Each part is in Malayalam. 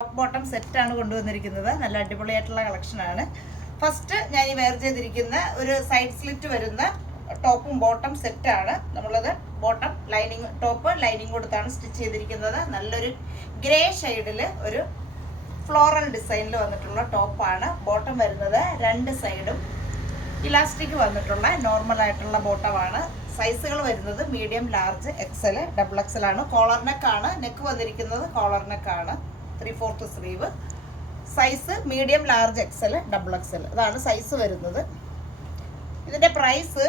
ടോപ്പ് ബോട്ടം സെറ്റാണ് കൊണ്ടുവന്നിരിക്കുന്നത്. നല്ല അടിപൊളിയായിട്ടുള്ള കളക്ഷനാണ്. ഫസ്റ്റ് ഞാൻ ഈ വെയർ ചെയ്തിരിക്കുന്ന ഒരു സൈഡ് സ്ലിറ്റ് വരുന്ന ടോപ്പും ബോട്ടം സെറ്റാണ്. നമ്മളത് ബോട്ടം ലൈനിങ്, ടോപ്പ് ലൈനിങ് കൊടുത്താണ് സ്റ്റിച്ച് ചെയ്തിരിക്കുന്നത്. നല്ലൊരു ഗ്രേ ഷെയ്ഡിൽ ഒരു ഫ്ലോറൽ ഡിസൈനിൽ വന്നിട്ടുള്ള ടോപ്പാണ്. ബോട്ടം വരുന്നത് രണ്ട് സൈഡും ഇലാസ്റ്റിക് വന്നിട്ടുള്ള നോർമൽ ആയിട്ടുള്ള ബോട്ടമാണ്. സൈസുകൾ വരുന്നത് medium, large, XL, double XL ആണ്. കോളർ നെക്കാണ്. നെക്ക് വന്നിരിക്കുന്നത് കോളർ നെക്കാണ്. 3/4 sleeve. Size medium, large, XL, double XL, ഇതാണ് സൈസ് വരുന്നത്. ഇതിൻ്റെ പ്രൈസ്,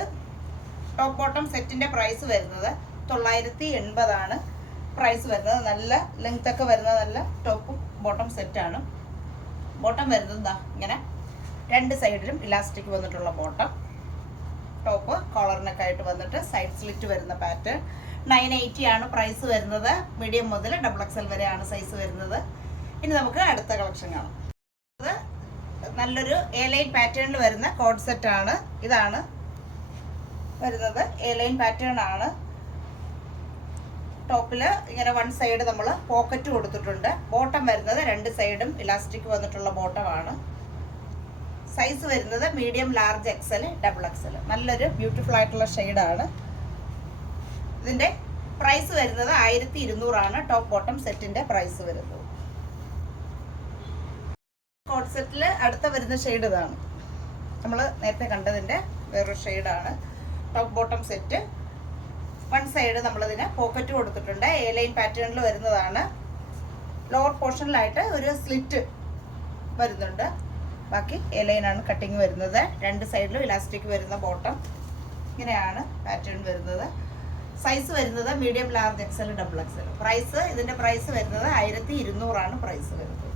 ടോപ്പ് ബോട്ടം സെറ്റിൻ്റെ പ്രൈസ് വരുന്നത് 980 ആണ് പ്രൈസ് വരുന്നത്. നല്ല ലെങ്ത് ഒക്കെ വരുന്ന നല്ല ടോപ്പും ബോട്ടം സെറ്റാണ്. ബോട്ടം വരുന്നത് എന്താ ഇങ്ങനെ രണ്ട് സൈഡിലും ഇലാസ്റ്റിക് വന്നിട്ടുള്ള ബോട്ടം. ടോപ്പ് കോളറിനൊക്കെ ആയിട്ട് വന്നിട്ട് സൈഡ് സ്ലിറ്റ് വരുന്ന പാറ്റേൺ. 980 ആണ് പ്രൈസ് വരുന്നത്. മീഡിയം മുതൽ ഡബിൾ എക്സൽ വരെയാണ് സൈസ് വരുന്നത്. ഇനി നമുക്ക് അടുത്ത കളക്ഷൻ കാണാം. ഇത് നല്ലൊരു എ ലൈൻ പാറ്റേണിൽ വരുന്ന കോഡ് സെറ്റാണ്. ഇതാണ് വരുന്നത്. എ ലൈൻ പാറ്റേൺ ആണ്. ടോപ്പിൽ ഇങ്ങനെ വൺ സൈഡ് നമ്മൾ പോക്കറ്റ് കൊടുത്തിട്ടുണ്ട്. ബോട്ടം വരുന്നത് രണ്ട് സൈഡും ഇലാസ്റ്റിക് വന്നിട്ടുള്ള ബോട്ടമാണ്. സൈസ് വരുന്നത് medium, large, XL, double XL. നല്ലൊരു ബ്യൂട്ടിഫുൾ ആയിട്ടുള്ള ഷെയ്ഡാണ്. ഇതിൻ്റെ പ്രൈസ് വരുന്നത് 1200 ആണ് ടോപ്പ് ബോട്ടം സെറ്റിൻ്റെ പ്രൈസ് വരുന്നത്. കോഡ് സെറ്റിൽ അടുത്ത വരുന്ന ഷെയ്ഡ് ഇതാണ്. നമ്മൾ നേരത്തെ കണ്ടതിൻ്റെ വേറൊരു ഷെയ്ഡാണ്. Top bottom set. One side നമ്മളിതിന് പോക്കറ്റ് കൊടുത്തിട്ടുണ്ട്. എ ലൈൻ പാറ്റേണിൽ വരുന്നതാണ്. ലോവർ പോർഷനിലായിട്ട് ഒരു സ്ലിറ്റ് വരുന്നുണ്ട്. ബാക്കി എ ലൈനാണ് കട്ടിങ് വരുന്നത്. രണ്ട് സൈഡിലും ഇലാസ്റ്റിക് വരുന്ന ബോട്ടം. ഇങ്ങനെയാണ് പാറ്റേൺ വരുന്നത്. സൈസ് വരുന്നത് medium, large, XL, double XL. Price, ഇതിൻ്റെ പ്രൈസ് വരുന്നത് 1200 ആണ് പ്രൈസ് വരുന്നത്.